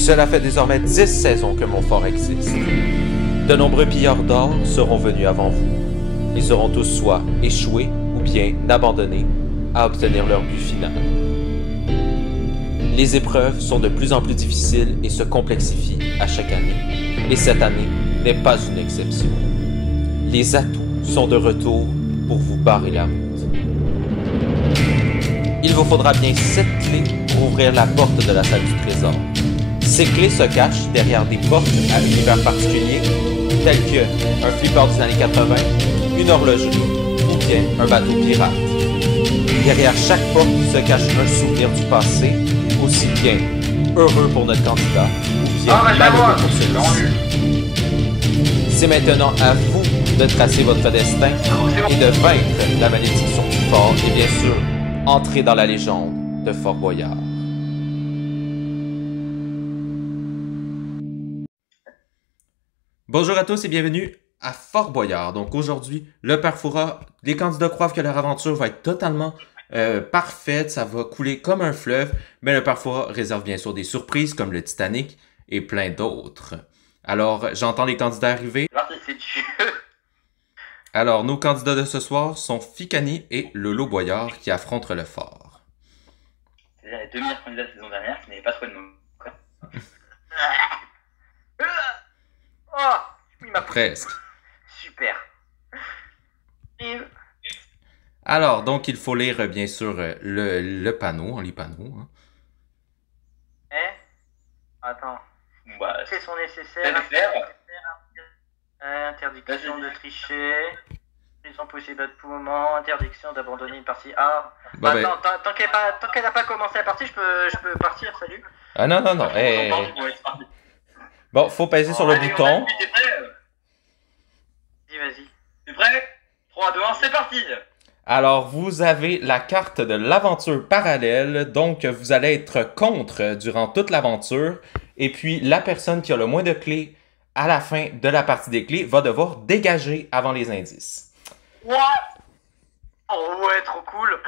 Cela fait désormais 10 saisons que mon fort existe. De nombreux pilleurs d'or seront venus avant vous. Ils auront tous soit échoué ou bien abandonné à obtenir leur but final. Les épreuves sont de plus en plus difficiles et se complexifient à chaque année. Et cette année n'est pas une exception. Les atouts sont de retour pour vous barrer la route. Il vous faudra bien 7 clés pour ouvrir la porte de la salle du trésor. Ces clés se cachent derrière des portes à univers particuliers, tels que un flipper des années 80, une horlogerie ou bien un bateau pirate. Derrière chaque porte se cache un souvenir du passé, aussi bien heureux pour notre candidat ou bien malheureux pour celui-ci. C'est maintenant à vous de tracer votre destin et de vaincre la malédiction du fort et bien sûr, entrer dans la légende de Fort Boyard. Bonjour à tous et bienvenue à Fort Boyard. Donc aujourd'hui, le Père Fouras, les candidats croient que leur aventure va être totalement parfaite, ça va couler comme un fleuve, mais le Père Fouras réserve bien sûr des surprises comme le Titanic et plein d'autres. Alors, j'entends les candidats arriver. Alors, nos candidats de ce soir sont Ficani et Lolo Boyard qui affrontent le fort. C'est les deux meilleurs candidats de la saison dernière qui n'avaient pas trouvé de nom. Oh, il m'a Presque. Super. Alors, donc, il faut lire bien sûr le panneau, les panneaux. Hein. Attends. Bah, C'est son nécessaire. Interdiction de tricher. Interdiction possible à tout moment. Interdiction d'abandonner une partie. Ah. Bon, Attends, tant qu'elle n'a pas commencé la partie, je peux partir. Salut. Ah non. Bon, faut peser sur le bouton. T'es prêt? Vas-y. T'es prêt? 3, 2, 1, c'est parti! Alors, vous avez la carte de l'aventure parallèle, donc vous allez être contre durant toute l'aventure, et puis la personne qui a le moins de clés à la fin de la partie des clés va devoir dégager avant les indices. What? Oh ouais, trop cool!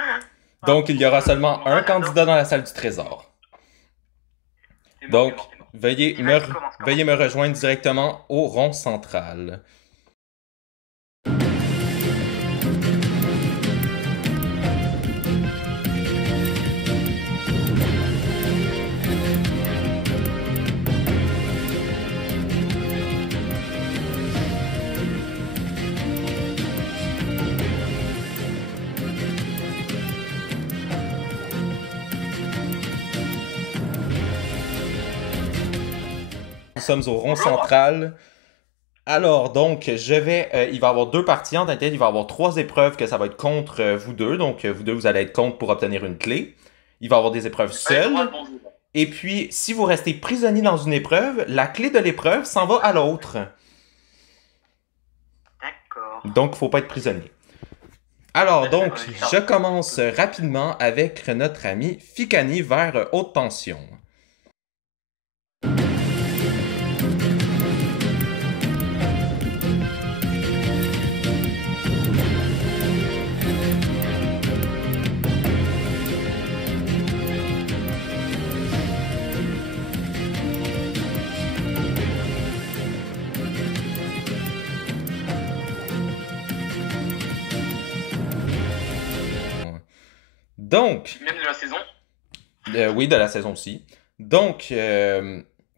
Donc, il y aura seulement un candidat dans la salle du trésor. Donc, veuillez me rejoindre directement au rond central. Nous sommes au rond central. Alors, donc, il va y avoir deux parties en tête. Il va y avoir 3 épreuves que ça va être contre vous deux. Donc, vous deux, vous allez être contre pour obtenir une clé. Il va y avoir des épreuves seules. Et puis, si vous restez prisonnier dans une épreuve, la clé de l'épreuve s'en va à l'autre. D'accord. Donc, il ne faut pas être prisonnier. Alors, donc, je commence rapidement avec notre ami Ficani vers haute tension. Donc... Même de la saison? Oui, de la saison aussi. Donc,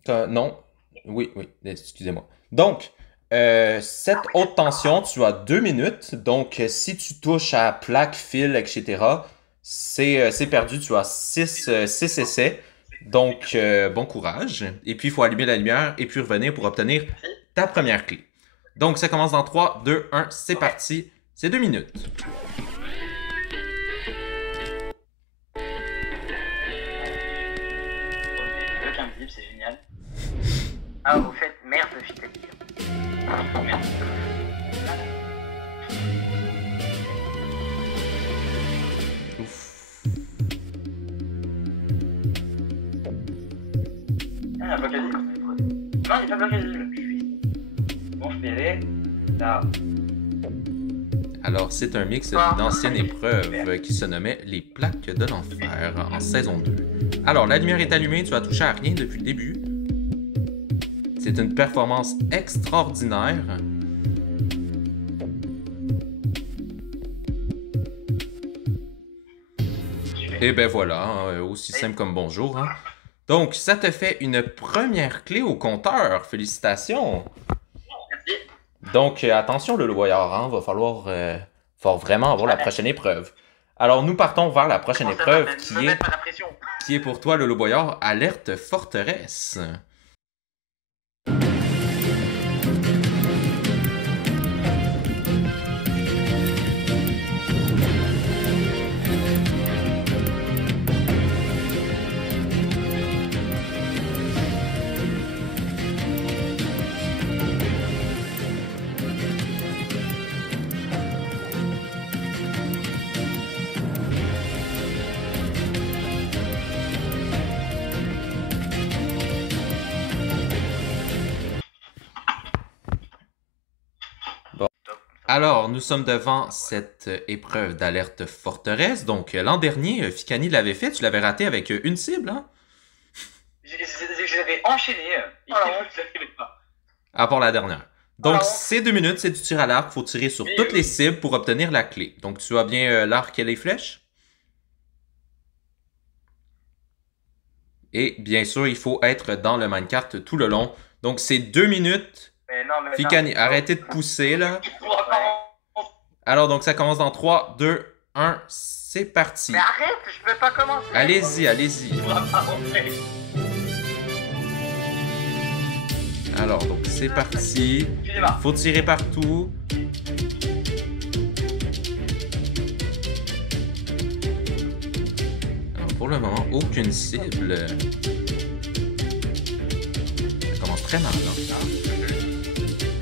non. Oui, excusez-moi. Donc, cette haute tension, tu as 2 minutes. Donc, si tu touches à plaque, fil, etc., c'est perdu. Tu as 6 essais. Donc, bon courage. Et puis, il faut allumer la lumière et puis revenir pour obtenir ta première clé. Donc, ça commence dans 3, 2, 1, c'est parti. C'est 2 minutes. C'est génial. Ah, vous faites merde, je t'ai dit. Merde. Ouf. Ah, pas quasi. Non, il n'est pas quasi. Bon, je vais aller là. Alors, c'est un mix d'une ancienne épreuve qui se nommait Les plaques de l'enfer en saison 2. Alors, la lumière est allumée, tu as touché à rien depuis le début. C'est une performance extraordinaire. Et ben voilà, hein, aussi simple comme bonjour. Hein. Donc, ça te fait une première clé au compteur. Félicitations. Merci. Donc, attention, le Loyard, hein, va falloir vraiment avoir la prochaine épreuve. Alors, nous partons vers la prochaine épreuve qui est pour toi, le Boyard, Alerte Forteresse. Alors, nous sommes devant cette épreuve d'alerte forteresse. Donc, l'an dernier, Fikani l'avait fait. Tu l'avais raté avec une cible, hein? Je l'avais enchaîné. Et je l'avais pas. À part la dernière. Donc, c'est 2 minutes, c'est du tir à l'arc. Il faut tirer sur toutes les cibles pour obtenir la clé. Donc, tu as bien l'arc et les flèches? Et bien sûr, il faut être dans le minecart tout le long. Donc, c'est 2 minutes. Fikani, arrêtez de pousser, là. Alors, donc, ça commence dans 3, 2, 1, c'est parti. Mais arrête, je peux pas commencer. Allez-y, allez-y. Alors, donc, c'est parti. Faut tirer partout. Alors, pour le moment, aucune cible. Ça commence très mal, hein?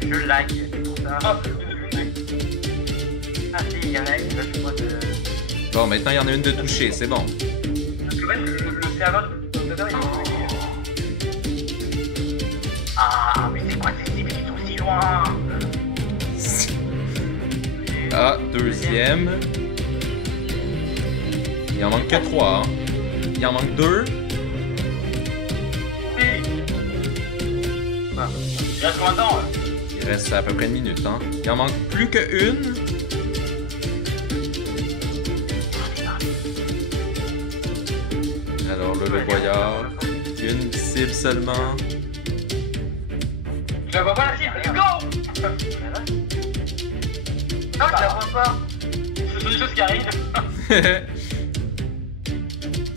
Je like, c'est pour ça. Ah si, il y en a une, là, je crois de... Bon, maintenant, il y en a une de toucher, c'est bon. Parce que le serveur de Ah, mais c'est quoi ces cibles qui sont si loin? Ah, deuxième. Il en manque que 3, hein. Il en manque 2. Il reste combien de temps? Il reste à peu près 1 minute, hein. Il en manque plus qu'une. Alors, le Boyard. Une cible seulement. Je la vois pas la cible, let's go! Non, je la vois pas. C'est une chose qui arrive.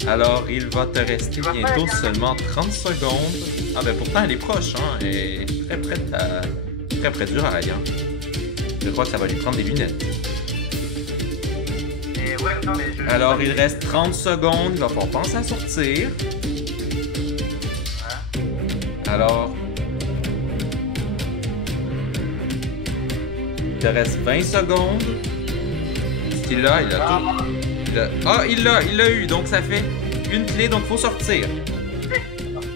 Alors, il va te rester bientôt seulement 30 secondes. Ah ben pourtant, elle est proche, hein. Elle est très près du rail, hein. Je crois que ça va lui prendre des lunettes. Et ouais, non, mais Alors, il reste 30 secondes. Il va falloir penser à sortir. Alors... Il te reste 20 secondes. Est-ce qu'il l'a? Il a tout... Ah, il l'a eu. Donc, ça fait une clé. Donc, il faut sortir.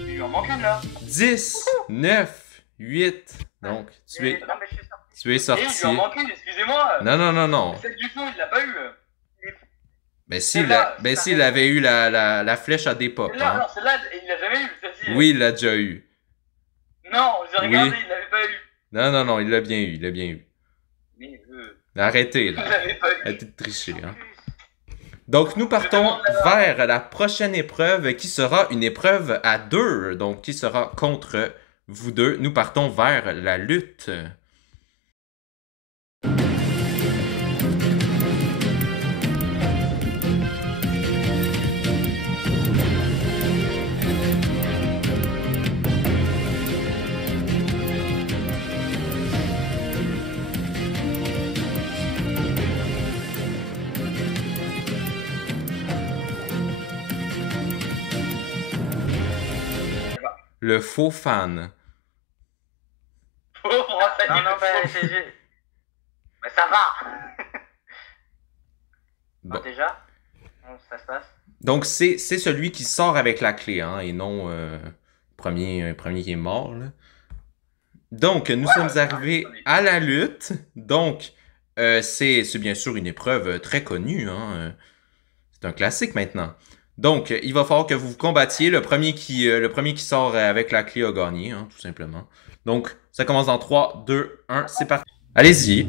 Il lui en manque une, là. 10, 9, 8. Donc, tu es sorti. Il lui en manque une, excusez-moi. Non. Celle du fond, il l'a pas eu. Ben, s'il avait eu la flèche à des pop. Celle-là, Hein. non, celle-là, il l'a jamais eu, celle-ci. Oui, il l'a déjà eu. Non, j'ai regardé, Oui. il l'avait pas eu. Non, il l'a bien eu. Mais Arrêtez, là. il l'avait pas eu. Arrêtez de tricher, hein. Donc, nous partons vers la prochaine épreuve qui sera une épreuve à 2. Donc, qui sera contre vous deux. Nous partons vers la lutte. Le faux fan. Oh, ça y est, non, mais ça va. Bon. Déjà, ça se passe. Donc, c'est celui qui sort avec la clé, hein, et non premier qui est mort. Là. Donc, nous sommes arrivés à la lutte. Donc, c'est bien sûr une épreuve très connue. Hein. C'est un classique maintenant. Donc, il va falloir que vous vous combattiez. Le premier qui sort avec la clé a gagné, hein, tout simplement. Donc, ça commence dans 3, 2, 1, c'est parti. Allez-y.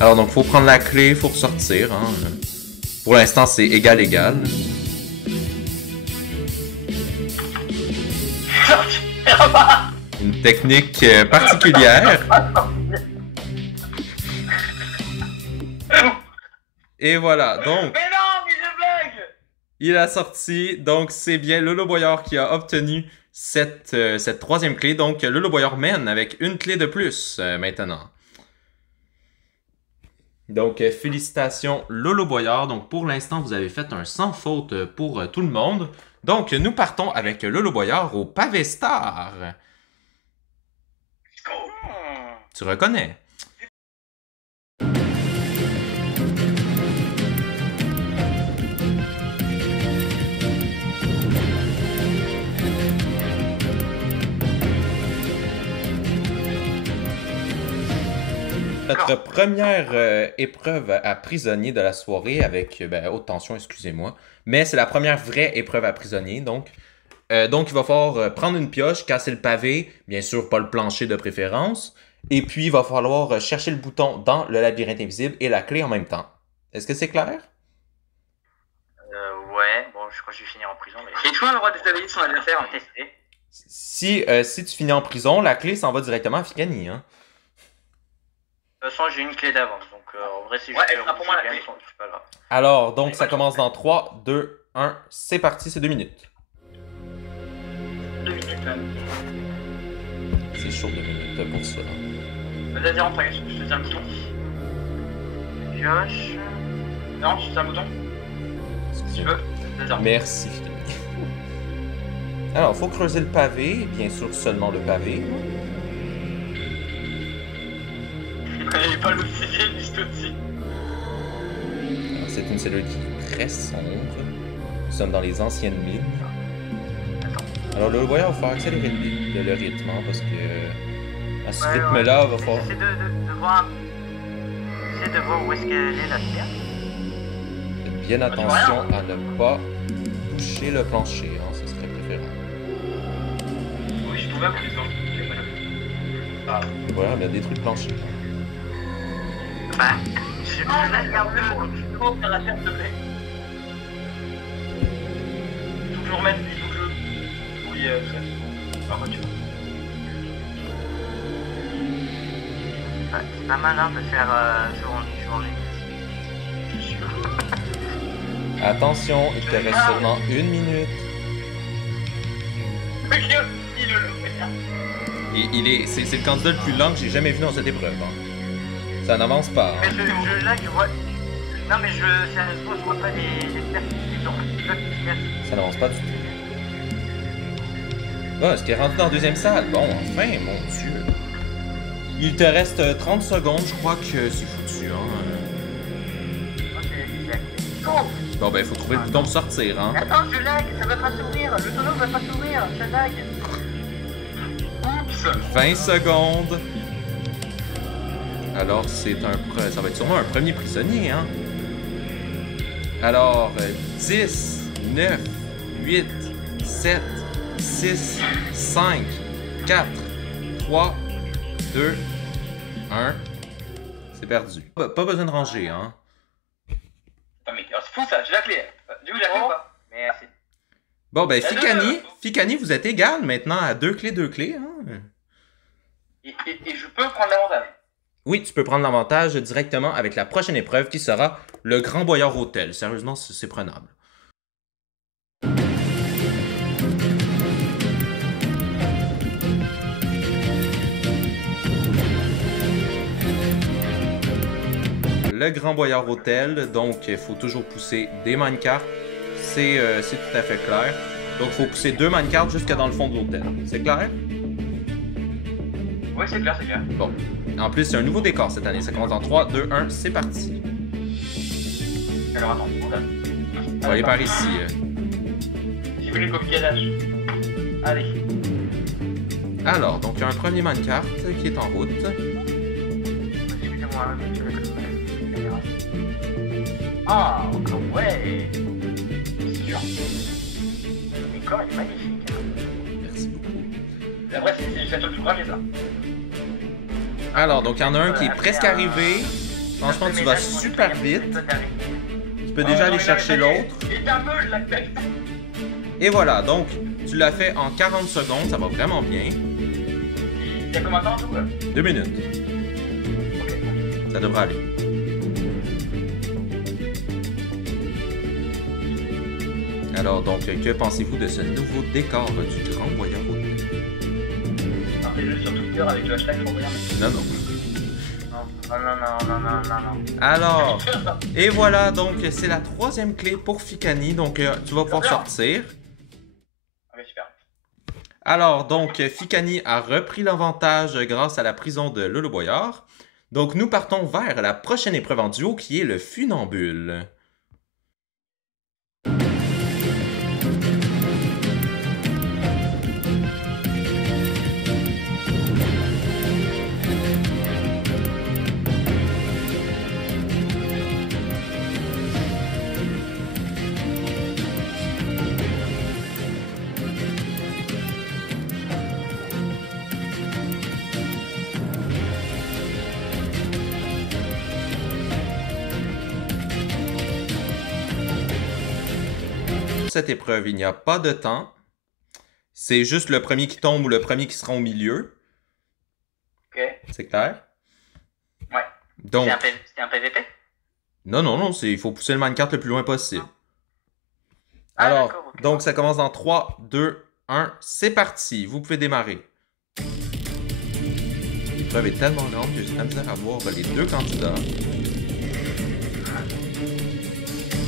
Alors, donc, il faut prendre la clé, il faut ressortir. Hein. Pour l'instant, c'est égal-égal. Une technique particulière. Et voilà, donc... Mais non, mais je blague! Il a sorti, donc c'est bien Lolo Boyard qui a obtenu cette troisième clé. Donc, Lolo Boyard mène avec une clé de plus maintenant. Donc, félicitations Lolo Boyard. Donc, pour l'instant, vous avez fait un sans faute pour tout le monde. Donc, nous partons avec Lolo Boyard au Pavé Star. Tu reconnais? Notre première épreuve à prisonnier de la soirée avec haute tension, excusez-moi. Mais c'est la première vraie épreuve à prisonnier. Donc il va falloir prendre une pioche, casser le pavé, bien sûr pas le plancher de préférence. Et puis il va falloir chercher le bouton dans le labyrinthe invisible et la clé en même temps. Est-ce que c'est clair? Ouais, bon je crois que je vais finir en prison. Mais... Et toi, on a le droit de déshabiller son adversaire. Tester. Si tu finis en prison, la clé s'en va directement à Fikani. Hein? De toute façon, j'ai une clé d'avance, donc en vrai, si je elle sera pour moi la clé. C'est pas grave. Alors, donc, ça commence dans 3, 2, 1, c'est parti, c'est 2 minutes. 2 minutes, même. C'est chaud 2 minutes pour ça. Vas-y, rentre, je te tiens le bouton. Pioche. Non, je te tiens le bouton. Si tu veux. Vas-y. Merci, Fikani. Alors, il faut creuser le pavé, bien sûr, seulement le pavé. Il est pas l'obsidienne, juste au-dessus. C'est une cellule qui est très sombre. Nous sommes dans les anciennes mines. Alors, le voyant va falloir accélérer le rythme, hein, parce que à ce rythme-là, va falloir... J'essaie de voir où est-ce qu'elle est, la pierre. Faites bien attention à ne pas toucher le plancher, hein, ce serait préférable. Oui, je trouve même que les Voilà, on a détruit le plancher. Bah, je regarde le faut faire la terre, s'il te plaît. Il faut que je remette du jeu. Oui, par voiture. C'est pas malin de faire journée. Attention, il te reste seulement 1 minute. Et c'est le candidat le plus lent que j'ai jamais vu dans cette épreuve. Hein. Ça n'avance pas. Mais ce jeu-là, je vois... Non mais sérieusement, je vois pas les personnes. Ça n'avance pas du tout. Ah, est-ce qu'il est rendu dans la deuxième salle? Bon, enfin, mon Dieu. Il te reste 30 secondes, je crois que c'est foutu, hein. Bon, ben, il faut trouver le bouton pour sortir, hein. Attends, je lag, ça va pas s'ouvrir. Le tonneau va pas s'ouvrir, ça lag. Oups. 20 secondes. Alors, ça va être sûrement un premier prisonnier, hein. Alors, 10, 9, 8, 7, 6, 5, 4, 3, 2, 1. C'est perdu. Pas besoin de ranger, hein. Ah, mais c'est fou ça, j'ai la clé. Du coup, j'ai la clé ou pas? Merci. Bon, ben, Fikani, vous êtes égal maintenant à 2 clés, hein. Et je peux prendre l'avantage. Oui, tu peux prendre l'avantage directement avec la prochaine épreuve qui sera le Grand Boyard Hôtel. Sérieusement, c'est prenable. Le Grand Boyard Hôtel, donc il faut toujours pousser des minecarts. C'est tout à fait clair. Donc il faut pousser 2 minecarts jusqu'à dans le fond de l'hôtel. C'est clair? Oui, c'est clair, c'est clair. Bon. En plus, c'est un nouveau décor cette année. Ça commence en 3, 2, 1, c'est parti. Alors attends, On va aller par ici. J'ai vu les copiadages. Allez. Alors, donc il y a un premier minecart qui est en route. Excusez-moi, mais je vais la caméra. Ah, encore ouais. voiture. Le décor est magnifique. Merci beaucoup. Et après, c'est le plus proche, ça. Alors, donc il y en a un qui est presque arrivé. Franchement, tu vas super vite. Tu peux déjà aller chercher l'autre. Et voilà, donc tu l'as fait en 40 secondes, ça va vraiment bien. Il y a combien de temps tout 2 minutes. Ok. Ça devrait aller. Alors donc, que pensez-vous de ce nouveau décor du Grand Voyeur Hôtel? Partez-le sur Twitter avec le hashtag pour rien. Non, non. Non. Alors, et voilà, donc c'est la 3e clé pour Fikani, donc tu vas pouvoir sortir. Ok, super. Alors, donc, Fikani a repris l'avantage grâce à la prison de Lolo Boyard. Donc, nous partons vers la prochaine épreuve en duo qui est le funambule. Cette épreuve, il n'y a pas de temps. C'est juste le premier qui tombe ou le premier qui sera au milieu. Ok. C'est clair? Ouais. Donc, C'est un PVP? non, il faut pousser le minecart le plus loin possible. Ah, Alors, okay. Donc ça commence dans 3, 2, 1, c'est parti. Vous pouvez démarrer. L'épreuve est tellement grande que j'ai la misère à voir les deux candidats.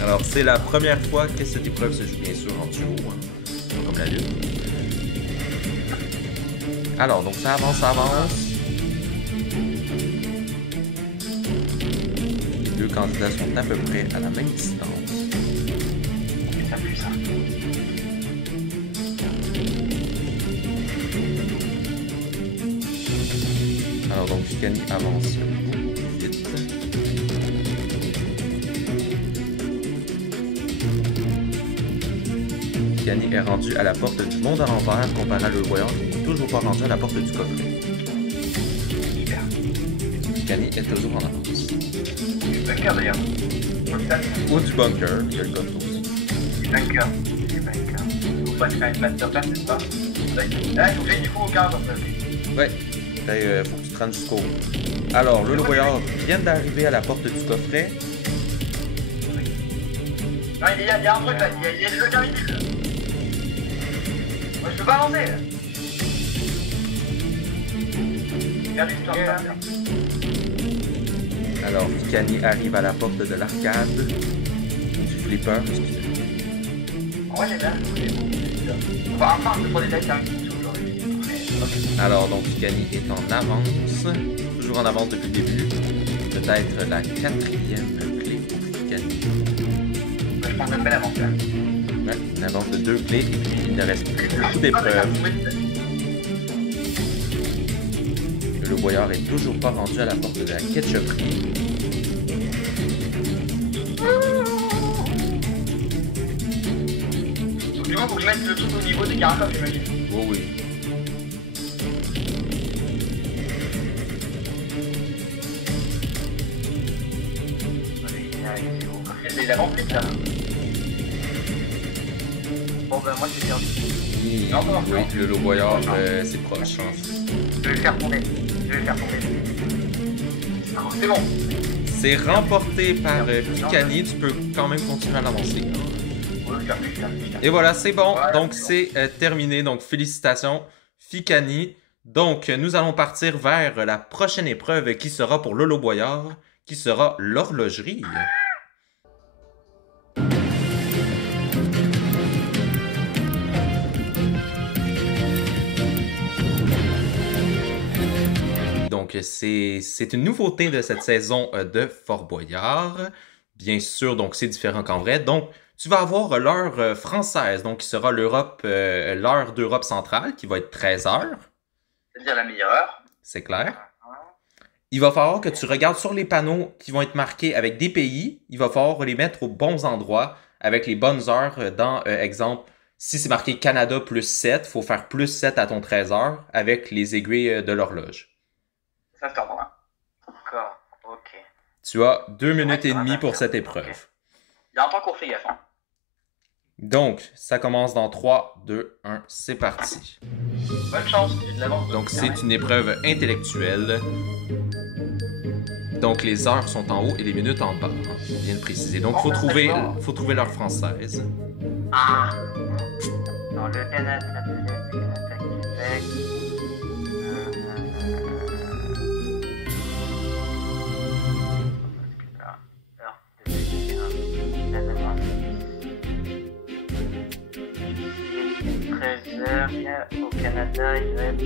Alors, c'est la première fois que cette épreuve se joue bien sûr en duo, hein, comme la lune. Alors, donc ça avance. Les deux candidats sont à peu près à la même distance. Ça pue, ça. Alors, donc Fikani avance beaucoup plus vite. Fikani est rendu à la porte du monde à l'envers comparé à le voyant qui n'est toujours pas rendu à la porte du coffret. Super. Fikani est toujours en avance. Du bunker d'ailleurs. Ou du bunker, il y a le coffre aussi. Du bunker. Faut pas faire une masterclass, n'est-ce pas? Là, il faut que j'aille du coup au 15 en fait. Ouais, faut que tu te rendes jusqu'au bout. Alors, le voyant vient d'arriver à la porte du coffret. Non, il y a un truc là, il y a des jeux invisibles. Moi je peux pas avancer là. Regardez l'histoire de ça. Alors, Fikani arrive à la porte de l'arcade. Du flipper, excusez-moi. En vrai, j'ai bien joué. Enfin, enfin, je prends des détails aujourd'hui. Alors, donc, Fikani est en avance. Toujours en avance depuis le début. Peut-être la 4e clé pour Fikani. Je pense même pas l'avance là. Ouais, une avance de 2 clés et puis il ne reste plus beaucoup d'épreuves. Le voyeur est toujours pas rendu à la porte de la ketchuperie. Donc du coup, faut que je mette le truc au niveau des caractères, j'imagine. Oh oui. C'est la remplie là. Bon ben moi c'est perdu. Oui, le voyeur, c'est proche. Hein. Je vais le faire tomber. C'est bon. C'est remporté par Fikani. Tu peux quand même continuer à l'avancer. Et voilà, c'est bon. Donc, c'est terminé. Donc, félicitations, Fikani. Donc, nous allons partir vers la prochaine épreuve qui sera pour Lolo Boyard, qui sera l'horlogerie. Donc, c'est une nouveauté de cette saison de Fort Boyard. Bien sûr, donc c'est différent qu'en vrai. Donc, tu vas avoir l'heure française, donc qui sera l'heure d'Europe centrale, qui va être 13h. C'est-à-dire la meilleure heure. C'est clair. Il va falloir que tu regardes sur les panneaux qui vont être marqués avec des pays. Il va falloir les mettre aux bons endroits avec les bonnes heures dans, exemple, si c'est marqué Canada plus 7, il faut faire plus 7 à ton 13 heures avec les aiguilles de l'horloge. Ça, c'est important. D'accord, ok. Tu as 2 minutes et demie pour cette épreuve. Okay. Il y a un temps court, fais gaffe. Hein. Donc, ça commence dans 3, 2, 1, c'est parti. Bonne chance, j'ai de l'avance. Donc, c'est une épreuve intellectuelle. Donc, les heures sont en haut et les minutes en bas, hein, bien de préciser. Donc, il faut trouver l'heure française. Ah! Dans le Canada, le Canada, Québec. Au Canada, il va être...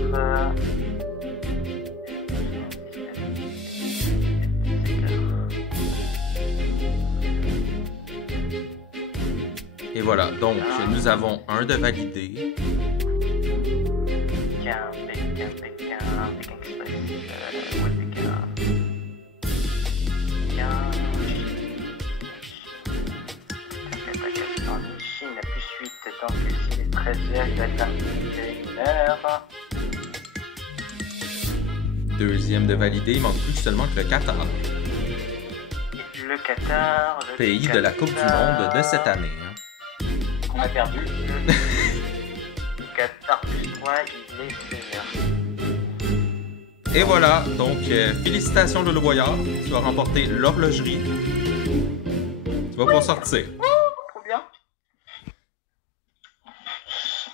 Et voilà, donc nous avons un de validé. Pékin Express. Ouais, Pékin. Chine à plus 8, donc ici les 13h, il va être à 1h. Deuxième de validé, il manque plus seulement que le Qatar. Le Qatar. Pays de la Coupe du Monde de cette année. Hein. On a perdu. Le Qatar plus 3, il est 16h. Et voilà, donc félicitations Lolo Boyard, tu vas remporter l'horlogerie. Tu vas pouvoir sortir. Trop bien.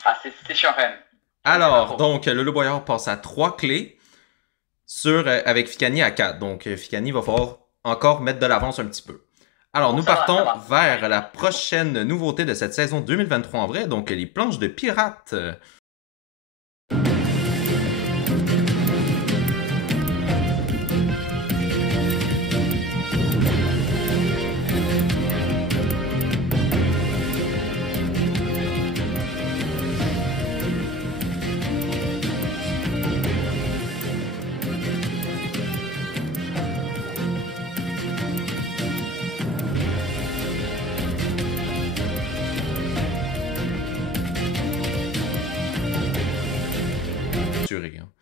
Ah, c'est chiant quand même. Alors, donc Lolo Boyard passe à 3 clés avec Ficani à 4. Donc Ficani va falloir encore mettre de l'avance un petit peu. Alors, nous partons vers la prochaine nouveauté de cette saison 2023 en vrai, donc les planches de pirates.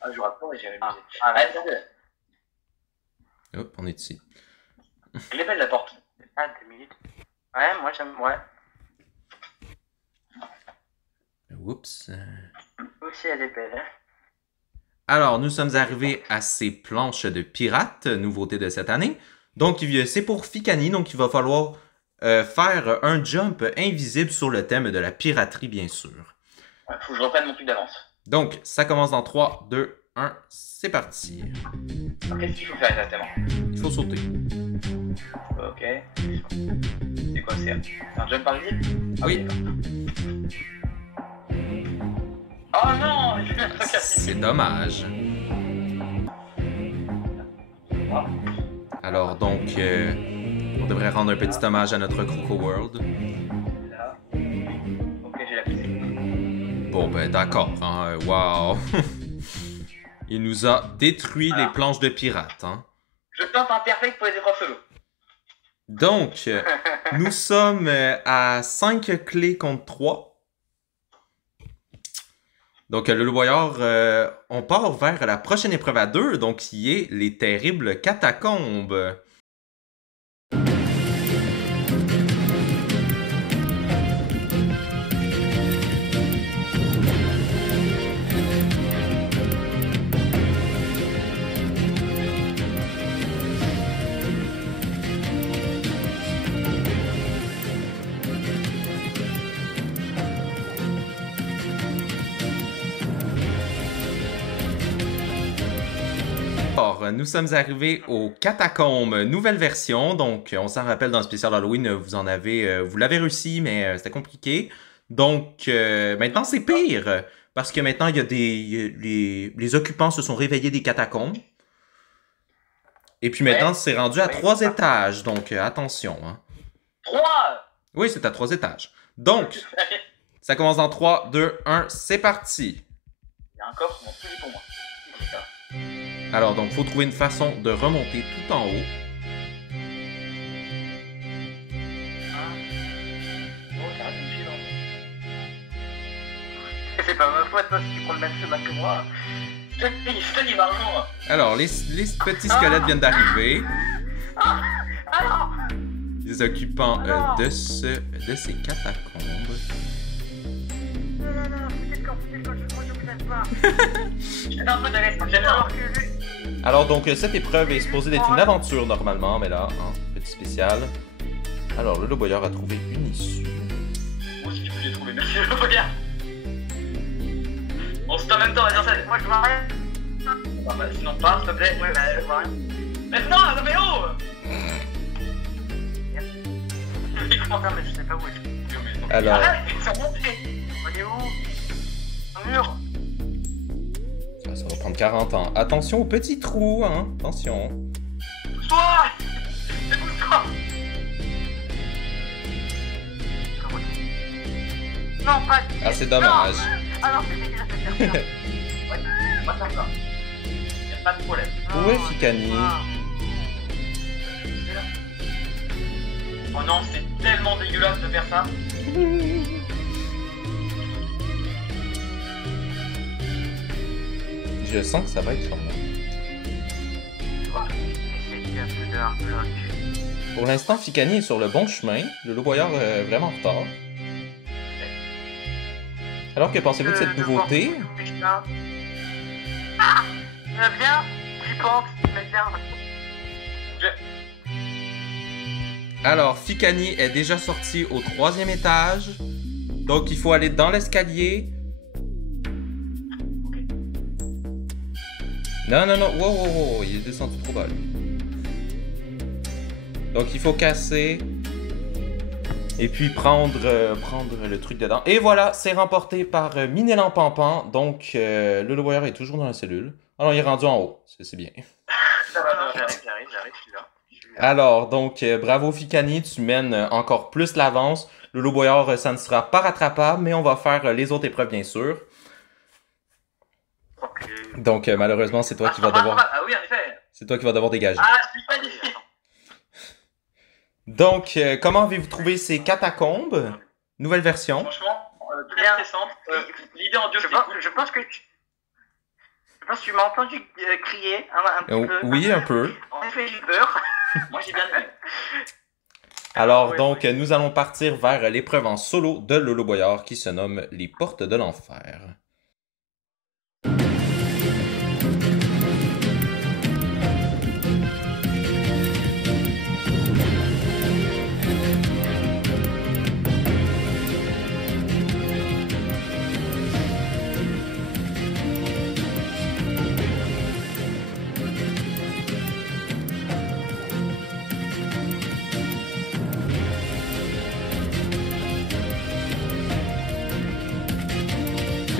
Ah, je rappelle, j'avais le musée. Hop, on est ici. Elle est belle la porte. Ah, 2 minutes. Ouais, moi j'aime, ouais. Oups. Aussi, elle est belle. Hein? Alors, nous sommes arrivés à ces planches de pirates, nouveauté de cette année. Donc, c'est pour Ficani, donc il va falloir faire un jump invisible sur le thème de la piraterie, bien sûr. Ouais, faut que je reprenne mon truc d'avance. Donc, ça commence dans 3, 2, 1, c'est parti. Qu'est-ce qu'il faut faire exactement? Il faut sauter. Ok. C'est quoi, c'est un jump invisible? Oui. Oh non! C'est dommage. Alors donc, on devrait rendre un petit hommage à notre Croco World. Là. Ok, j'ai la piste. Bon ben d'accord, hein, wow. Il nous a détruit les planches de pirates. Hein. Je tente un perfect pour les épreuves solo. Donc, nous sommes à 5 clés contre 3. Donc, le Boyard, on part vers la prochaine épreuve à 2, donc qui est les terribles catacombes. Alors, nous sommes arrivés aux catacombes, nouvelle version. Donc, on s'en rappelle dans le spécial Halloween, vous l'avez réussi, mais c'était compliqué. Donc, maintenant, c'est pire. Parce que maintenant, il y a les occupants se sont réveillés des catacombes. Et puis maintenant, c'est rendu à 3 étages. Donc, attention. Hein. 3! Oui, c'est à 3 étages. Donc, ça commence dans 3, 2, 1, c'est parti. Il y a un coffre, mon tout dit pour moi. Alors, donc, il faut trouver une façon de remonter tout en haut. C'est pas ma faute, toi, si tu prends le même chemin que moi. Stéphanie, pardon. Alors, les petits squelettes viennent d'arriver. Alors Les occupants de ces catacombes. Non, c'est quand je vous laisse pas. J'étais en train d'aller Alors, donc, cette épreuve est supposée d'être une aventure normalement, mais là, petit spécial. Alors, le Loboyard a trouvé une issue. Moi aussi, je l'ai trouvé. Merci, le Loboyard. On se tend en même temps, vas-y, ça. Moi, je vois rien. Ah bah, sinon, pars, s'il te plaît. Ouais, bah, je vois rien. Mais non, mais oh. Comment faire, mais je sais pas où est-ce. Alors, Arrête, ils sont montés. On est où? Un mur. ça va prendre 40 ans. Attention au petit trou, hein. Attention. Toi. C'est pour toi. Non, pas. Ah, c'est dommage. Non. Ah non, c'est dégueulasse de faire ça. Ouais, moi ça me va. Y'a pas de problème. Où est Fikani? Oh non, c'est tellement dégueulasse de faire ça. Je sens que ça va être sur moi. Pour l'instant, Fikani est sur le bon chemin. Le Loboyard est vraiment en retard. Alors, que pensez-vous de cette nouveauté? Ah, bien, j'y pense, mais bien. Alors, Fikani est déjà sorti au 3e étage. Donc, il faut aller dans l'escalier. Non, wow, il est descendu trop bas. Donc, il faut casser. Et puis, prendre le truc dedans. Et voilà, c'est remporté par Minélan Pampan. Donc, le Loboyard est toujours dans la cellule. Alors, il est rendu en haut. C'est bien. Ça va, j'arrive, je suis là. Alors, donc, bravo Fikani, tu mènes encore plus l'avance. Le Loboyard, ça ne sera pas rattrapable, mais on va faire les autres épreuves, bien sûr. Okay. Donc, malheureusement, c'est toi qui vas devoir... Ah oui, en effet. C'est toi qui vas devoir dégager. Ah, je suis pas difficile. Donc, comment avez-vous trouvé ces catacombes? Nouvelle version. Franchement, très simple. L'idée en Dieu, c'est cool. Je pense que tu m'as entendu crier un petit peu. Oui, un peu. En effet, j'ai peur. Moi, j'ai bien aimé. Alors, donc, nous allons partir vers l'épreuve en solo de le Loboyard qui se nomme Les Portes de l'Enfer.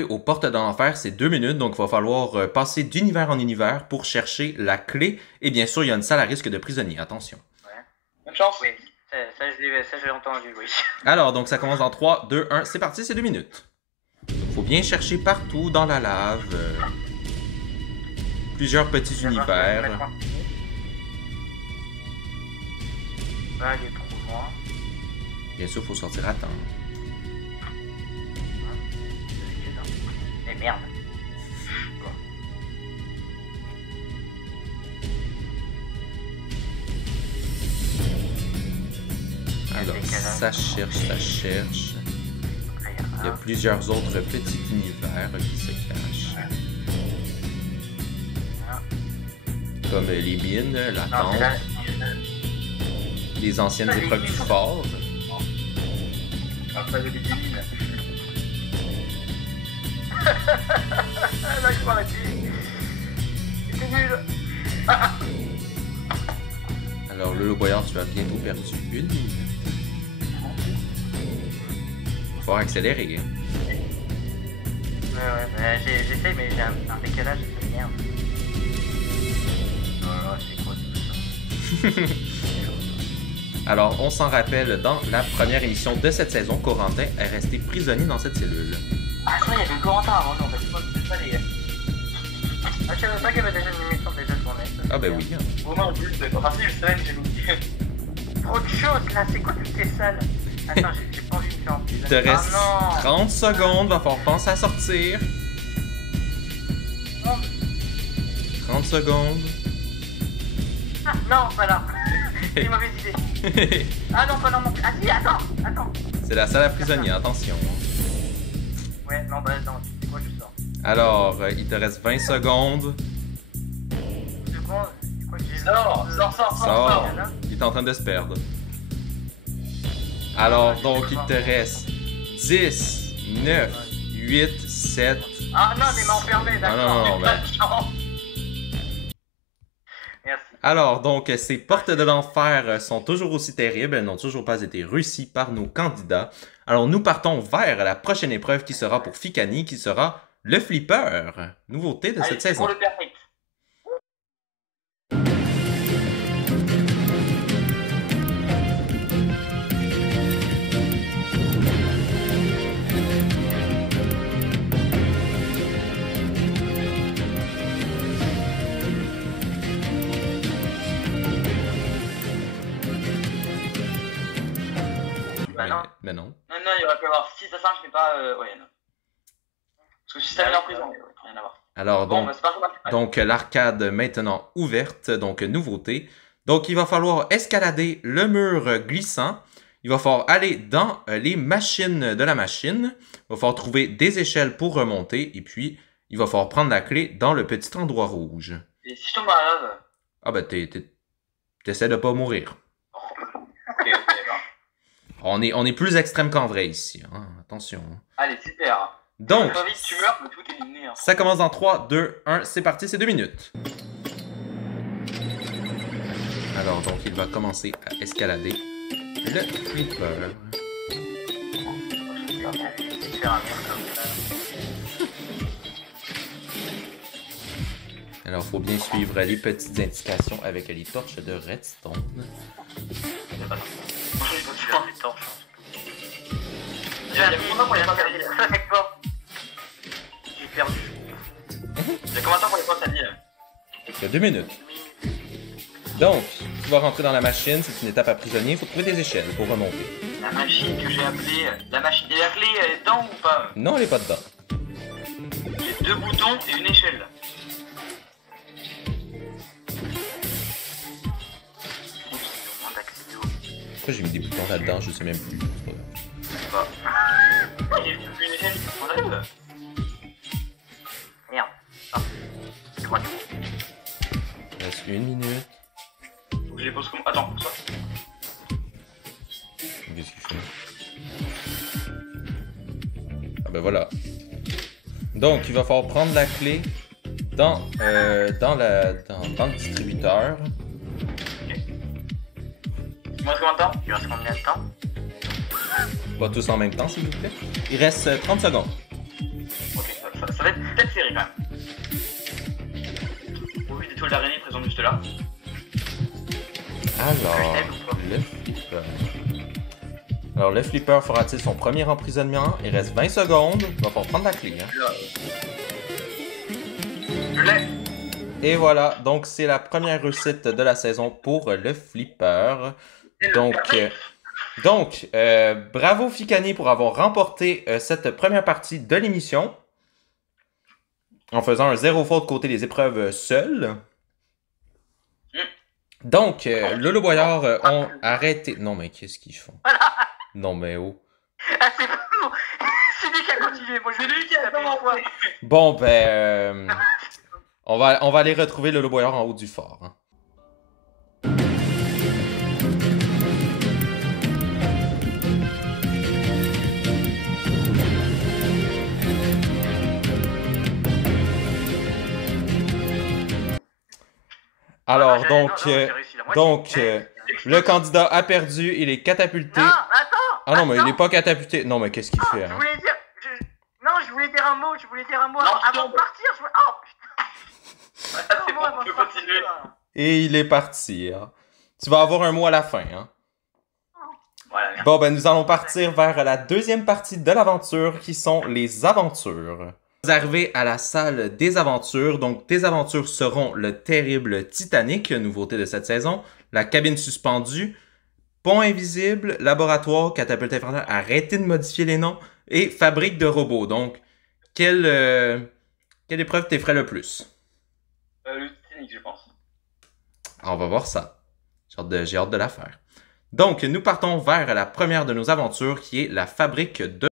Aux portes de l'enfer, c'est 2 minutes, donc il va falloir passer d'univers en univers pour chercher la clé. Et bien sûr, il y a une salle à risque de prisonnier, attention. Ouais. Bonne chance. Oui, ça j'ai entendu, oui. Alors, donc ça commence dans 3, 2, 1, c'est parti, c'est 2 minutes. Il faut bien chercher partout dans la lave. Plusieurs petits univers. Là, il est trop loin. Bien sûr, il faut sortir à temps. Mais merde. Alors, ça cherche, ça cherche. Il y a plusieurs autres petits univers qui se cachent. Comme les mines, la tente, les anciennes épreuves du fort. Après, j'ai des mines. Là, je m'arrête. C'est nul. Alors, le Loboyard, tu as bientôt perdu une minute. Faut accélérer. Hein. Ouais, j'essaie, mais j'ai un décalage, c'est merde. Oh, c'est quoi tout ça? Alors, on s'en rappelle, dans la première émission de cette saison, Corentin est resté prisonnier dans cette cellule. Ah, je crois qu'il y avait le Corentin avant, non, parce que moi, c'est pas les... Ah, je savais pas qu'il y avait déjà une émission déjà tournée. Ah ben oui. Au moins, en plus, enfin si, je savais que j'ai oublié. Trop de choses, là, c'est quoi toutes ces salles? Attends, j'ai pas envie de faire en plus. Il te reste 30 secondes, va falloir penser à sortir. 30 secondes. Ah, non, pas là. C'est une mauvaise idée. Ah non, pas non, non. Ah si, attends. C'est la salle à prisonniers, attention. Ouais, non, bah non, tu sais quoi, je sors. Alors, il te reste 20 secondes. Secondes, c'est quoi, j'ai... Sors. Il est en train de se perdre. Alors, donc, il te reste 10, 9, 8, 7... Ah non, mais il m'a enfermé, d'accord. Non, ben... Merci. Alors, donc, ces portes de l'enfer sont toujours aussi terribles. Elles n'ont toujours pas été réussies par nos candidats. Alors, nous partons vers la prochaine épreuve qui sera pour Fikani, qui sera le flipper. Nouveauté de cette saison. Pour le perfect. Mais non. Non, il aurait pu avoir 6 à 5, mais pas... ouais, non. Parce que si t'avais en prison, rien à voir. Alors, Bon, donc, bah, c'est pas donc l'arcade maintenant ouverte, donc nouveauté. Donc, il va falloir escalader le mur glissant. Il va falloir aller dans les machines de la machine. Il va falloir trouver des échelles pour remonter. Et puis, il va falloir prendre la clé dans le petit endroit rouge. Et si je tombe dans la lave? Ah ben, t'essaies de pas mourir. Ok, d'accord. On est plus extrême qu'en vrai ici. Hein. Attention. Allez, super. Donc, Pas vite, tu meurs, mais tout est éliminé. Hein. ça commence dans 3, 2, 1. C'est parti, c'est 2 minutes. Alors, donc, il va commencer à escalader le flipper. Alors, il faut bien suivre les petites indications avec les torches de redstone. J'ai perdu. Il y a combien de temps pour les potes à dire? Il y a 2 minutes. Donc, tu vas rentrer dans la machine, c'est une étape à prisonnier, il faut trouver des échelles pour remonter. La machine que j'ai appelée... La machine... Et la clé, elle est dedans ou pas? Non, elle est pas dedans. J'ai 2 boutons et une échelle. Pourquoi j'ai mis des boutons là-dedans, je sais même plus. J'ai plus une échelle, on arrive. Merde. Ah. Je crois que... Il reste 1 minute. Faut que je les pose comme... Attends, pour ça. Qu'est-ce qu'il fait? Ah ben voilà. Donc, il va falloir prendre la clé dans le distributeur. Il me reste combien de temps? Il reste combien de temps? Pas tous en même temps, s'il vous plaît. Il reste 30 secondes. Ok, ça va être peut-être serré quand même. Au vu des toiles d'araignée présentes juste là. Alors, le flipper fera-t-il son premier emprisonnement? Il reste 20 secondes. Il va falloir prendre la clé. Hein. Je l'ai. Et voilà, donc c'est la première réussite de la saison pour le flipper. Donc, bravo Fikani pour avoir remporté cette première partie de l'émission en faisant un 0 faute côté des épreuves seules. Donc, Lolo Boyard ont arrêté... Non, mais qu'est-ce qu'ils font? Non, mais oh. Ah, c'est bon. C'est lui qui a continué. Moi, je lui qui a fait. Bon, ben... on va aller retrouver Lolo Boyard en haut du fort. Hein. Alors, le candidat a perdu, il est catapulté. Non, attends! Ah non, mais il n'est pas catapulté. Non, mais qu'est-ce qu'il fait, hein? Je voulais dire... Non, je voulais dire un mot, avant de partir. Oh, putain! C'est bon, on peut continuer. Et il est parti. Hein. Tu vas avoir un mot à la fin. Hein. Voilà, bon, ben nous allons partir vers la deuxième partie de l'aventure, qui sont les aventures. Vous arrivez à la salle des aventures. Donc, tes aventures seront le terrible Titanic, nouveauté de cette saison, la cabine suspendue, Pont invisible, laboratoire, catapulte infernale, arrêtez de modifier les noms, et fabrique de robots. Donc, quelle épreuve t'effraie le plus? Le Titanic, je pense. On va voir ça. J'ai hâte de la faire. Donc, nous partons vers la première de nos aventures, qui est la fabrique de...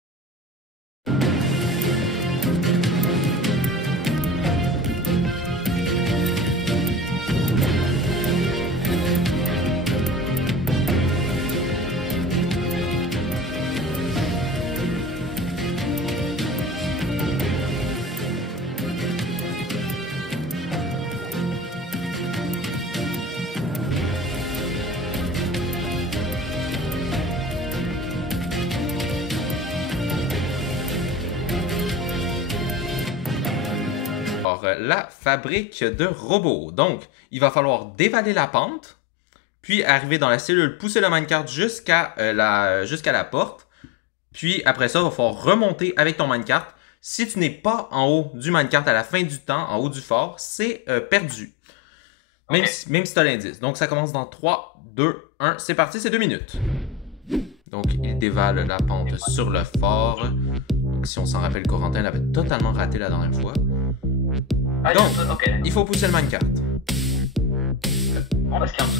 la fabrique de robots. Donc, il va falloir dévaler la pente, puis arriver dans la cellule, pousser le minecart jusqu'à la porte, puis après ça, il va falloir remonter avec ton minecart. Si tu n'es pas en haut du minecart à la fin du temps, en haut du fort, c'est perdu. Même si tu as l'indice. Donc, ça commence dans 3, 2, 1. C'est parti, c'est 2 minutes. Donc, il dévale la pente sur le fort. Donc, si on s'en rappelle, Corentin l'avait totalement raté la dernière fois. Donc, il faut pousser le minecart. On va se calmer.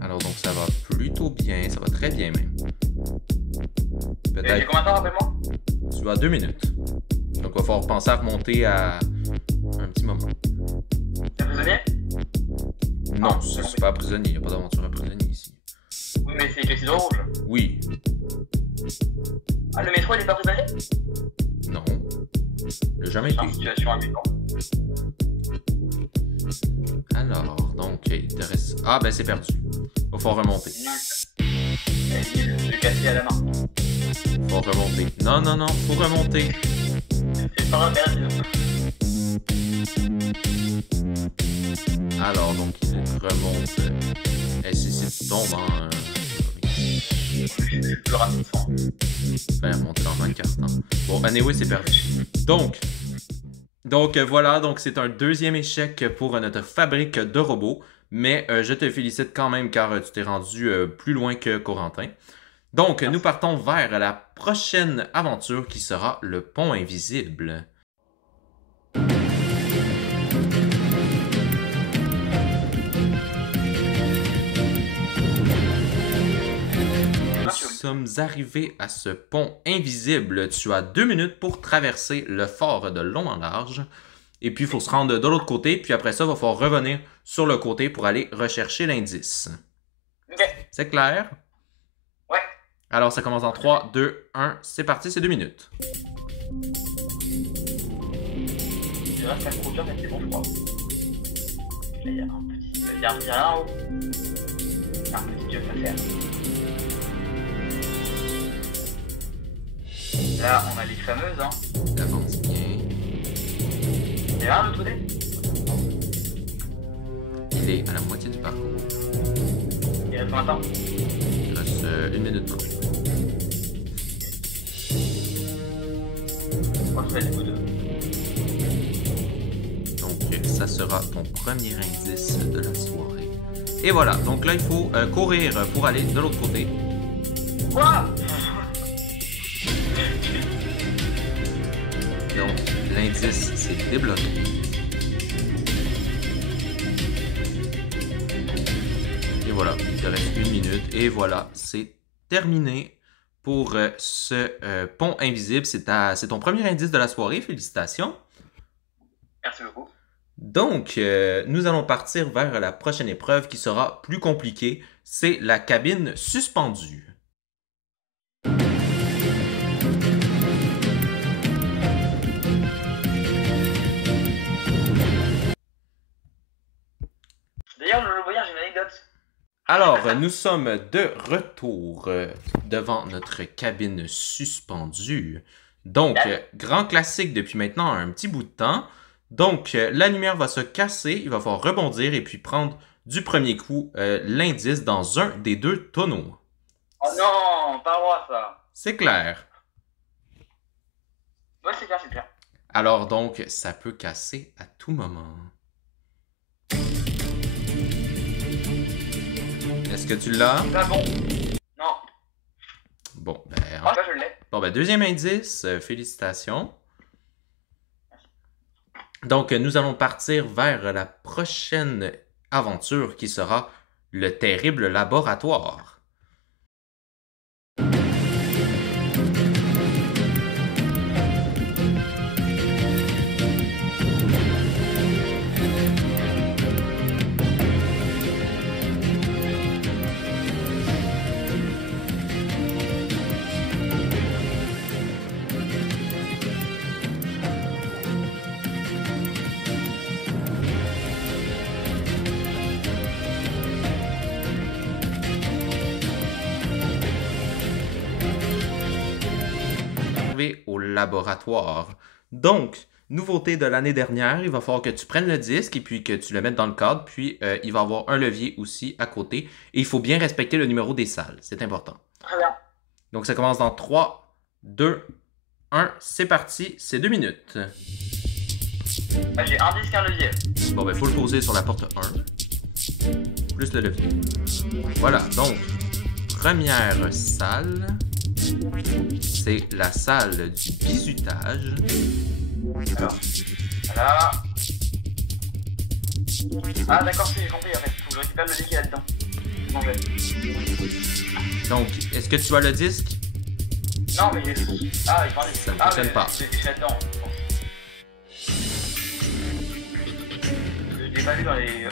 Alors, donc, ça va plutôt bien. Ça va très bien, même. J'ai combien de temps, rappelle-moi? Tu as 2 minutes. Donc, il va falloir penser à remonter à un petit moment. T'es prisonnier? Non, c'est pas prisonnier. Il n'y a pas d'aventure à prisonnier ici. Oui, mais c'est le rouge. Oui. Ah, le métro, il est pas prisonnier? Non. Il n'a jamais été. Situation amusante. Alors, donc, il te reste... Ah, ben, c'est perdu. Il va falloir remonter. Je vais casser à la main. Il faut remonter. Non, non, non, faut remonter. C'est pas grave, merci. Alors, donc, il remonte. Et si tu tombes en... Je plus rapide sans. Ben, remonter dans 24 ans. Bon, anyway, c'est perdu. Donc, voilà, donc c'est un deuxième échec pour notre fabrique de robots. Mais je te félicite quand même car tu t'es rendu plus loin que Corentin. Donc, nous partons vers la prochaine aventure qui sera le pont invisible. Nous sommes arrivés à ce pont invisible. Tu as 2 minutes pour traverser le fort de long en large. Et puis, il faut se rendre de l'autre côté. Puis après ça, il va falloir revenir sur le côté pour aller rechercher l'indice. Ok. C'est clair? Ouais. Alors, ça commence en 3, 2, 1. C'est parti, c'est 2 minutes. Je reste accroché, mais c'est bon, je crois. Là, il y a un petit... Il y a rien en haut. Il y a un petit jeu à faire. Là, on a les fameuses, hein. Avance bien. Il y a un de l'autre côté? Il est à la moitié du parcours. Il reste combien de temps? Il reste 1 minute 30. Moi, je vais aller au 2. Donc, ça sera ton premier indice de la soirée. Et voilà, donc là, il faut courir pour aller de l'autre côté. Quoi? Donc, l'indice, c'est débloqué. Et voilà, il te reste 1 minute. Et voilà, c'est terminé pour ce pont invisible. C'est ton premier indice de la soirée. Félicitations. Merci beaucoup. Donc, nous allons partir vers la prochaine épreuve qui sera plus compliquée. C'est la cabine suspendue. D'ailleurs, le voyage, j'ai une anecdote. Alors, nous sommes de retour devant notre cabine suspendue. Donc, grand classique depuis maintenant un petit bout de temps. Donc, la lumière va se casser, il va falloir rebondir et puis prendre du premier coup l'indice dans un des 2 tonneaux. Oh non, pas moi ça. C'est clair. Ouais, c'est clair, c'est clair. Alors donc, ça peut casser à tout moment. que tu l'as? Pas bon. Non. Bon, ben... Ah, là, je l'ai. Bon, ben, deuxième indice. Félicitations. Donc, nous allons partir vers la prochaine aventure qui sera le terrible laboratoire. Au laboratoire. Donc, nouveauté de l'année dernière, il va falloir que tu prennes le disque et puis que tu le mettes dans le cadre, puis il va y avoir un levier aussi à côté. Et il faut bien respecter le numéro des salles, c'est important. Très bien. Donc, ça commence dans 3, 2, 1, c'est parti, c'est 2 minutes. Ah, j'ai un disque et un levier. Bon, ben, il faut le poser sur la porte 1, plus le levier. Voilà, donc, première salle... C'est la salle du bizutage. Alors, voilà. Ah d'accord, j'ai compris en fait. Faut que je récupère le liquide là-dedans. Donc, est-ce que tu as le disque? Non, mais ah, il parlait. Ça ne fonctionne pas. Je l'ai là-dedans. Je l'ai pas vu dans les...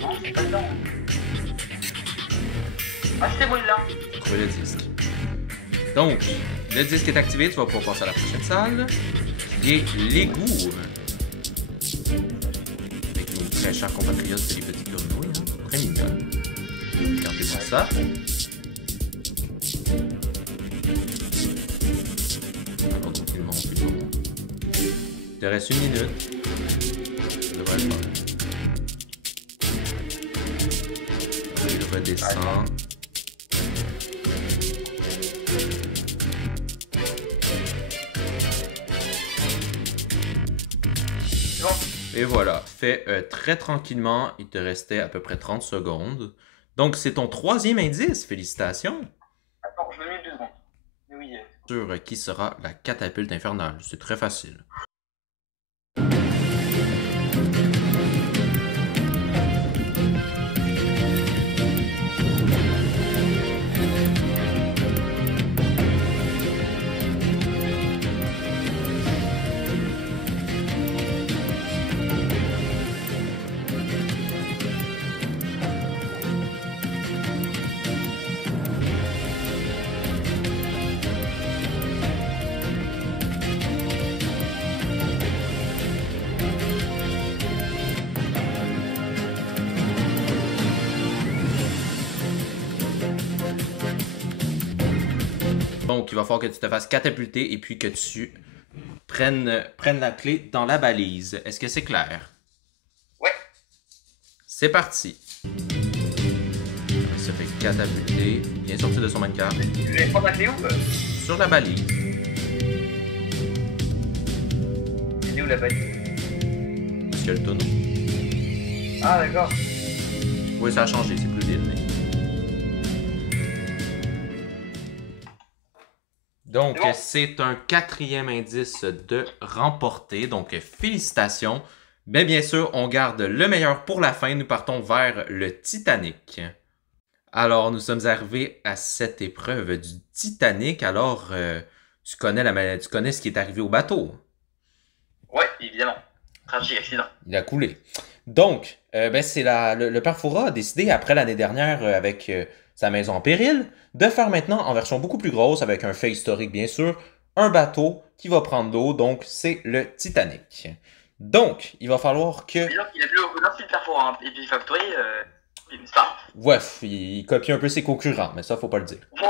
Non, c'est pas dedans. Ah, c'est bon, là. Trouver le disque. Donc, le disque est activé, tu vas pouvoir passer à la prochaine salle. Qui est l'égout. Avec nos très chers compatriotes, c'est les petits grenouilles, hein? Très mignonnes. Regardez-moi ça. Alors, donc, il monte, il monte. Il te reste 1 minute. Ça devrait le faire. Il redescend. Et voilà, fait très tranquillement, il te restait à peu près 30 secondes. Donc, c'est ton 3e indice, félicitations. Attends, je me mets 2 secondes. Oui. Sur qui sera la catapulte infernale, c'est très facile. Donc, il va falloir que tu te fasses catapulter et puis que tu prennes la clé dans la balise. Est-ce que c'est clair? Ouais. C'est parti. Il se fait catapulter. Il vient sortir de son minecart. Tu vais prendre la clé où? Sur la balise. C'est où la balise? Parce qu'il y a le tonneau. Ah, d'accord. Oui, ça a changé, c'est plus vite, mais... Donc, bon. C'est un 4e indice de remporté. Donc, félicitations. Mais bien sûr, on garde le meilleur pour la fin. Nous partons vers le Titanic. Alors, nous sommes arrivés à cette épreuve du Titanic. Alors, tu connais ce qui est arrivé au bateau? Ouais, évidemment. Tragique accident. Il a coulé. Donc, c'est le père Fouras a décidé, après l'année dernière, avec sa maison en péril, de faire maintenant en version beaucoup plus grosse, avec un fait historique bien sûr, un bateau qui va prendre l'eau, donc c'est le Titanic. Donc, il va falloir que... Il a plus au d'un fil père Fouras, et puis Factory, c'est pas... Ouais, il copie un peu ses concurrents, mais ça, faut pas le dire. Ouais,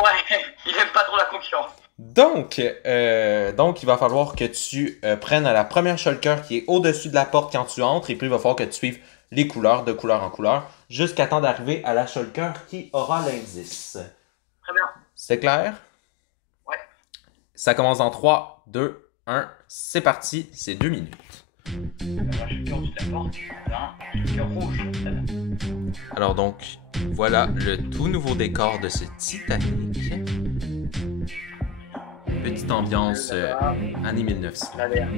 il aime pas trop la concurrence. Donc, il va falloir que tu prennes la première shulker qui est au-dessus de la porte quand tu entres, et puis il va falloir que tu suives les couleurs de couleur en couleur, jusqu'à temps d'arriver à la shulker qui aura l'indice. Très bien. C'est clair? Ouais. Ça commence dans 3, 2, 1, c'est parti, c'est 2 minutes. La shulker du la porte d'un cœur rouge. Alors donc, voilà le tout nouveau décor de ce Titanic. Petite ambiance années 1900. Derrière ça,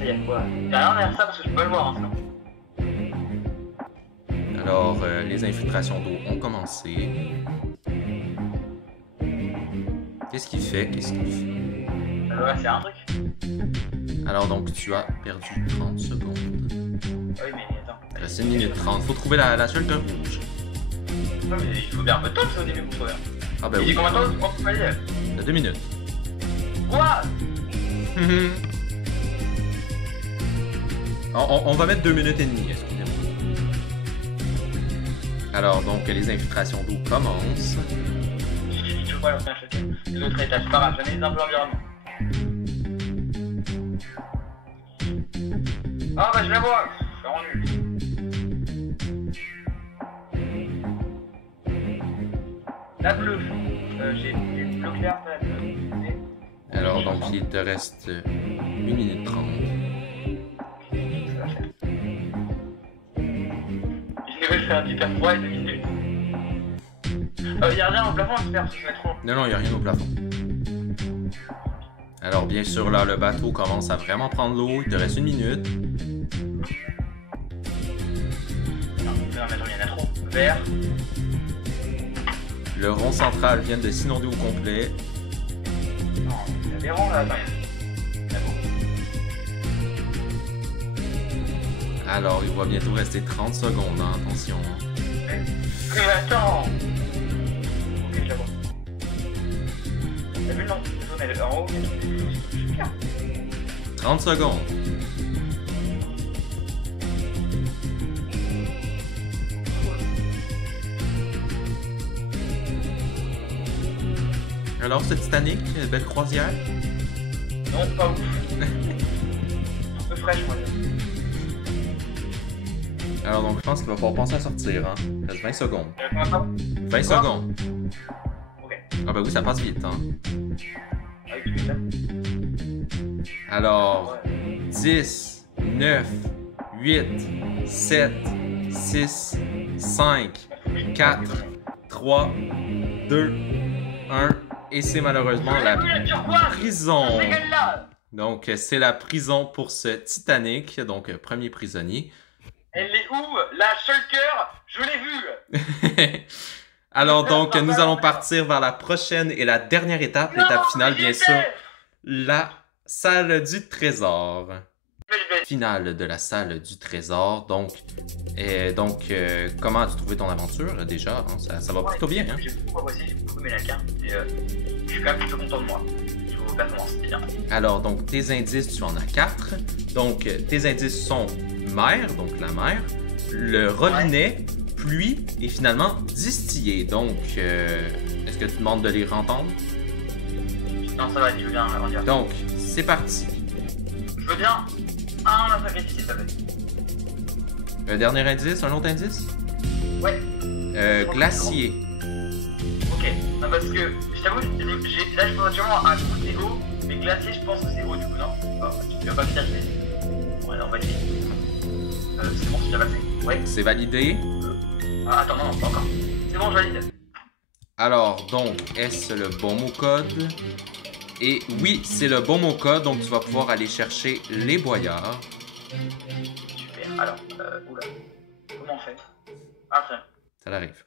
il y a quoi? Derrière ça, parce que je peux pas le voir, hein, sinon. Alors, les infiltrations d'eau ont commencé. Qu'est-ce qu'il fait? Qu'est-ce qu'il fait? Ouais, c'est un truc. Alors donc, tu as perdu 30 secondes. Oui, mais attends. Il reste 1 minute 30. Faut trouver la seule cœur rouge. Non, mais il faut bien un peu de temps au début pour trouver. Ah ben il oui. dit combien de temps on peut aller? 2 minutes. Quoi? On va mettre 2 minutes et demie, excusez-moi. Alors donc, les infiltrations d'eau commencent. Je vois l'ancien choqué. L'autre étage, pas grave, j'analyse un peu l'environnement. Ah bah je la vois, c'est vraiment nul. La bleue, j'ai une bleu clair, la bleue. Alors donc il te reste 1 minute 30. Ça va faire. Je vais faire un petit froid et 2 minutes. Y'a rien au plafond, j'espère, parce que je vais trop. Non, il n'y a rien au plafond. Alors bien sûr là, le bateau commence à vraiment prendre l'eau. Il te reste 1 minute. Non, il y en a trop. Vert. Le rond central vient de s'inonder au complet. Non, il y a des ronds là, attends. Alors, il va bientôt rester 30 secondes, hein, attention. Mais attends. Ok, je la vois. T'as vu le nom? Elle est en haut. 30 secondes. Alors, ce Titanic, belle croisière? Non, pas ouf. Un peu fraîche, moi. Alors, donc, je pense qu'il va falloir penser à sortir, hein. Il reste 20 secondes. Combien de temps? 20 secondes. Ok. Ah bah oui, ça passe vite, hein. Avec tout ça. Alors, 10, 9, 8, 7, 6, 5, 4, 3, 2, 1... Et c'est malheureusement la prison. Donc, c'est la prison pour ce Titanic. Donc, premier prisonnier. Elle est où? La Shulker, je l'ai vue. Alors, donc, nous allons partir vers la prochaine et la dernière étape. L'étape finale, bien sûr. La salle du trésor. Finale de la salle du trésor. Donc, comment as-tu trouvé ton aventure déjà? Hein? Ça va plutôt bien. Hein? J'ai beaucoup aimé la carte et je suis quand même plutôt content de moi. Niveau performance, c'était bien. Alors, donc, tes indices, tu en as 4. Donc, tes indices sont mer, donc la mer, le robinet, pluie et finalement distillé. Donc, est-ce que tu demandes de les entendre? Non, ça va, je veux bien agrandir. Donc, c'est parti. Je veux bien un sacrifice, s'il te plaît. Un dernier indice, un autre indice? Ouais. Glacier. Ok, non, parce que je t'avoue, là je pense actuellement un coup c'est haut, mais glacier je pense que c'est haut du coup, non? Tu vas pas me dire, ouais, on va essayer. C'est bon, c'est déjà passé. Ouais. C'est validé. Ah, attends, non, pas encore. C'est bon, je valide. Alors, donc, est-ce le bon mot code? Et oui, c'est le bon mot code, donc tu vas pouvoir aller chercher les boyards. Super, alors, oula, comment on fait? Ah, très bien. Ça l'arrive.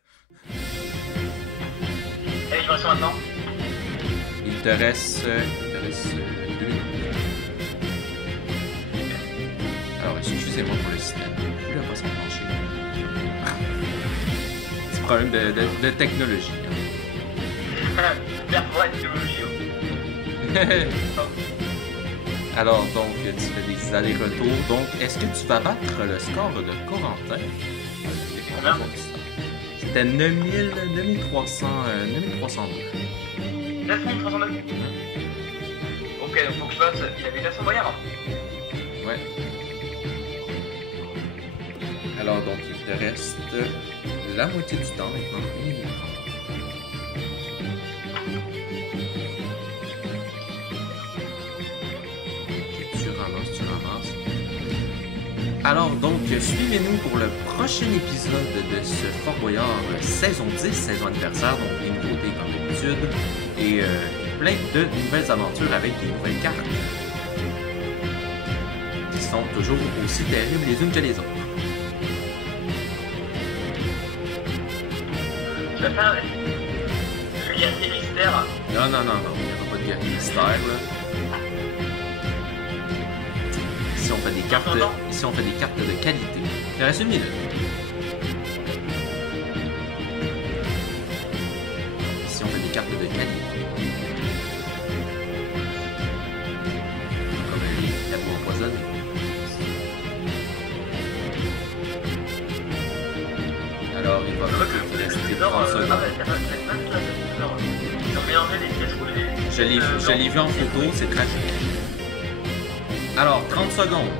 Allez, je me reste maintenant. Il te reste 2 minutes. Alors, excusez-moi pour le système. Je ne vais pas s'enclencher. Petit problème de technologie. Merde, ouais, technologie. Alors, donc, tu fais des allers-retours. Donc, est-ce que tu vas battre le score de Corentin? Combien? C'était 9302. 9302. Ok, donc faut que je fasse. Il avait 900 boyards. Ouais. Alors, donc, il te reste la moitié du temps maintenant. 1 minute 30. Tu ramasses. Alors donc, suivez-nous pour le prochain épisode de ce Fort Boyard saison 10, saison anniversaire, donc des nouveautés comme d'habitude, et plein de nouvelles aventures avec des nouvelles cartes qui sont toujours aussi terribles les unes que les autres. Je vais faire le guerrier mystère. Non, il n'y aura pas de guerrier mystère là. Ici on fait des cartes de qualité. Il reste une minute. Ici on fait des cartes de qualité. Comme les cadeaux empoisonnés. Alors il va rester 30 secondes. Je l'ai vu en photo, c'est tragique. Alors, 30 secondes.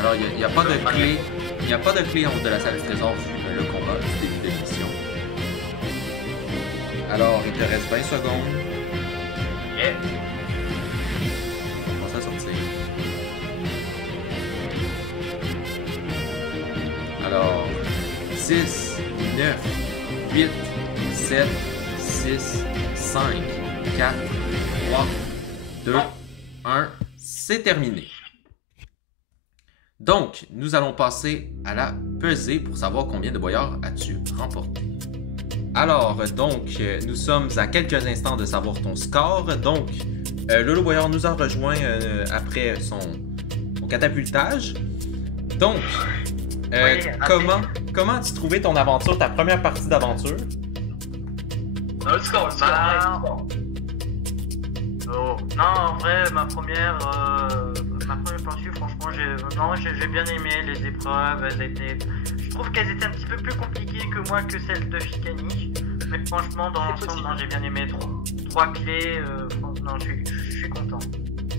Alors, il n'y a pas de clé. Il n'y a pas de clé en haut de la salle du trésor vu le combat du début de l'émission. Alors, il te reste 20 secondes. Yeah. On va s'en sortir. Alors, 10, 9, 8, 7, 6, 5, 4, 3, 2, 1, c'est terminé. Donc, nous allons passer à la pesée pour savoir combien de boyards as-tu remporté. Alors, donc, nous sommes à quelques instants de savoir ton score. Donc, Lolo Boyard nous a rejoint après son catapultage. Donc, comment as-tu trouvé ton aventure, ta première partie d'aventure? Le score. Oh. Non, en vrai, ma première partie, franchement, j'ai bien aimé les épreuves. Je trouve qu'elles étaient un petit peu plus compliquées que moi que celles de Fikani. Mais franchement, dans l'ensemble, j'ai bien aimé. Trois clés, non, je suis content.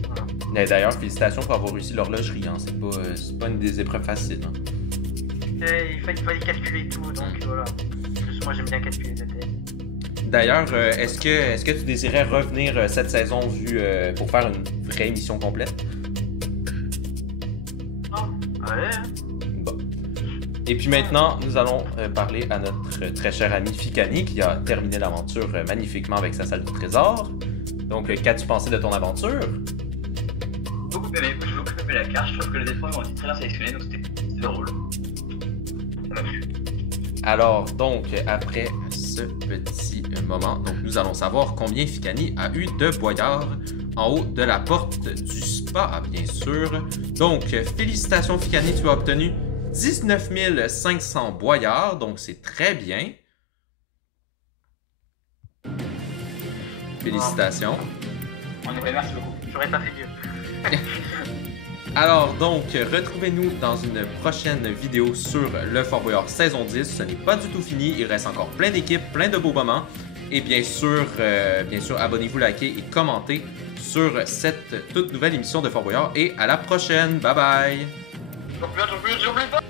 Voilà. D'ailleurs, félicitations pour avoir réussi l'horlogerie. Hein. C'est pas une des épreuves faciles. Hein. Il fallait calculer tout, donc voilà. Plus moi, j'aime bien calculer les détails. D'ailleurs, est-ce que tu désirais revenir cette saison pour faire une vraie émission complète? Non, ouais. Bon. Et puis maintenant, nous allons parler à notre très cher ami Fikani qui a terminé l'aventure magnifiquement avec sa salle du trésor. Donc, qu'as-tu pensé de ton aventure? J'ai beaucoup aimé la carte. Je trouve que les défauts ont été très bien sélectionnés, donc c'était drôle. Ça m'a plu. Alors, donc, après ce petit moment, donc nous allons savoir combien Fikani a eu de boyards en haut de la porte du spa, bien sûr. Donc, félicitations Fikani, tu as obtenu 19 500 boyards, donc c'est très bien. Félicitations. En effet, merci beaucoup. J'aurais pas fait mieux. Alors donc, retrouvez-nous dans une prochaine vidéo sur le Fort Boyard saison 10. Ce n'est pas du tout fini, il reste encore plein d'équipes, plein de beaux moments. Et bien sûr, abonnez-vous, likez et commentez sur cette toute nouvelle émission de Fort Boyard. Et à la prochaine, bye bye! J'oublie pas!